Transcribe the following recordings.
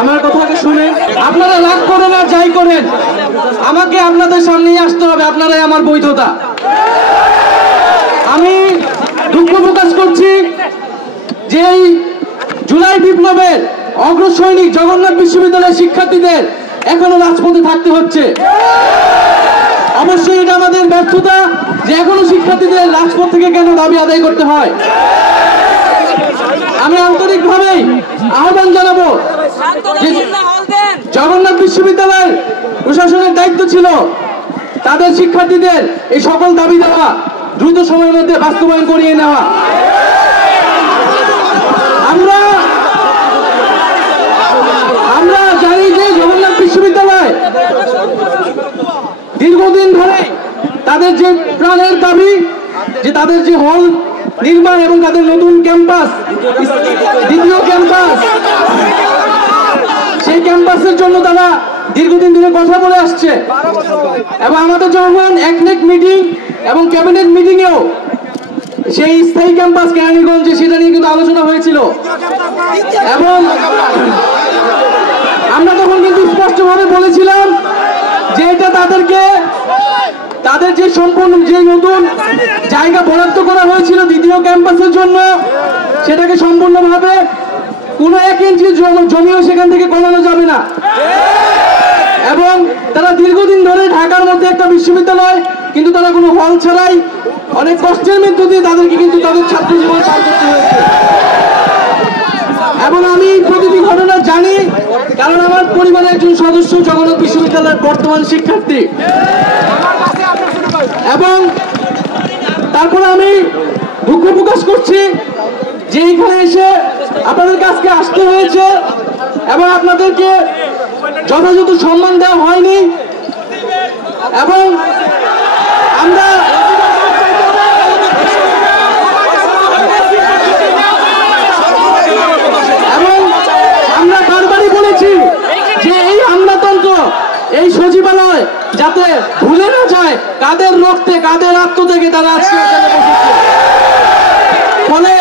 আমার কথাকে শুনে আপনারা রাগ করেন আর যাই করেন, আমাকে আপনাদের সামনেই আসতে হবে, আপনারাই আমার বৈধতা। আমি দুঃখ প্রকাশ করছি যে এই জুলাই বিপ্লবের অগ্রসৈনিক জগন্নাথ বিশ্ববিদ্যালয়ের শিক্ষার্থীদের এখনো রাজপথে থাকতে হচ্ছে। অবশ্যই এটা আমাদের ব্যর্থতা যে এখনো শিক্ষার্থীদের রাজপথ থেকে কেন দাবি আদায় করতে হয়। আমি আন্তরিকভাবেই আহ্বান জানাবো যে জগন্নাথ বিশ্ববিদ্যালয়ের প্রশাসনের দায়িত্ব ছিল তাদের শিক্ষার্থীদের এই সকল দাবি দেওয়া দ্রুত সময়ের মধ্যে বাস্তবায়ন করিয়ে নেওয়া। আমরা জানি যে জগন্নাথ বিশ্ববিদ্যালয় দীর্ঘদিন ধরে তাদের যে প্রাণের দাবি, যে তাদের যে হল নির্মাণ এবং তাদের নতুন ক্যাম্পাস, দ্বিতীয় ক্যাম্পাস, সেই ক্যাম্পাসের জন্য তারা দীর্ঘদিন ধরে কথা বলে আসছে। এবং আমাদের যখন একনেক মিটিং এবং ক্যাবিনেট মিটিং এও সেই স্থায়ী ক্যাম্পাস কেরানীগঞ্জে সেটা নিয়ে কিন্তু আলোচনা হয়েছিল এবং আমরা তখন কিন্তু স্পষ্টভাবে বলেছিলাম যে এটা তাদের যে সম্পূর্ণ যে নতুন জায়গা বরাদ্দ করা হয়েছিল দ্বিতীয় ক্যাম্পাসের জন্য, সেটাকে সম্পূর্ণভাবে কোনো 1 ইঞ্চি জমিও সেখান থেকে কমানো যাবে না। এবং তারা দীর্ঘদিন ধরে ঢাকার মধ্যে একটা বিশ্ববিদ্যালয়, কিন্তু তারা কোনো হল ছাড়াই অনেক কষ্টের মধ্য দিয়ে তাদেরকে কিন্তু তাদের ছাত্র জীবন পার করতে হয়েছে। এবং আমি প্রতিটি ঘটনা জানি, কারণ আমার পরিবারের একজন সদস্য জগন্নাথ বিশ্ববিদ্যালয়ের বর্তমান শিক্ষার্থী। এবং তারপরে আমি দুঃখ প্রকাশ করছি যে এখানে এসে আপনাদের কাছে আসতে হয়েছে এবং আপনাদেরকে যথাযথ সম্মান দেওয়া হয়নি। এবং আমরা বারবারই বলেছি যে এই আমলাতন্ত্র, এই সচিবালয় যাতে ভুলে না যায় কাদের রক্তে কাদের আত্ম থেকে তারা আজকে এখানে বসেছে। ফলে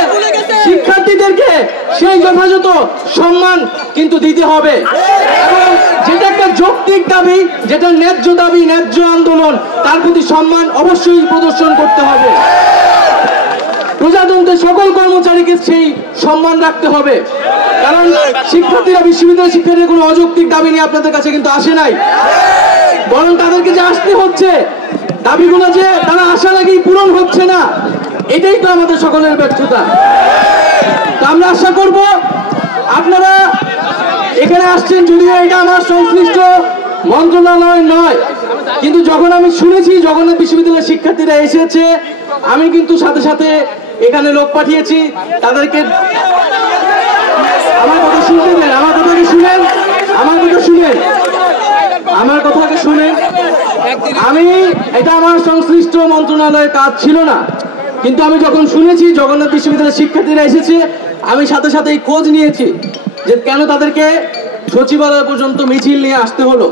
শিক্ষার্থীদেরকে সেই যথাযথ সম্মান কিন্তু দিতে হবে এবং যেটা একটা যৌক্তিক দাবি, যেটা ন্যায্য দাবি, ন্যায্য আন্দোলন, তার প্রতি সম্মান অবশ্যই প্রদর্শন করতে হবে। প্রজাতন্ত্রের সকল কর্মচারীকে সেই সম্মান রাখতে হবে, কারণ শিক্ষার্থীরা বিশ্ববিদ্যালয়ের শিক্ষার্থীদের কোনো অযৌক্তিক দাবি নিয়ে আপনাদের কাছে কিন্তু আসে নাই, বরং তাদেরকে যে আসতে হচ্ছে, দাবিগুলো যে তারা আসার আগেই পূরণ হচ্ছে না, এটাই তো আমাদের সকলের ব্যর্থতা। তো আমরা আশা করব আপনারা এখানে আসছেন, যদিও এটা আমার সংশ্লিষ্ট মন্ত্রণালয় নয়, কিন্তু যখন আমি শুনেছি জগন্নাথ বিশ্ববিদ্যালয়ের শিক্ষার্থীরা এসেছে, আমি কিন্তু সাথে সাথে এখানে লোক পাঠিয়েছি তাদেরকে। আমার কথাকে শুনেন। আমি এটা আমার সংশ্লিষ্ট মন্ত্রণালয়ের কাজ ছিল না, কিন্তু আমি যখন শুনেছি জগন্নাথ বিশ্ববিদ্যালয়ের শিক্ষার্থীরা এসেছে, আমি সাথে সাথে খোঁজ নিয়েছি যে কেন তাদেরকে সচিবালয় পর্যন্ত মিছিল নিয়ে আসতে হলো।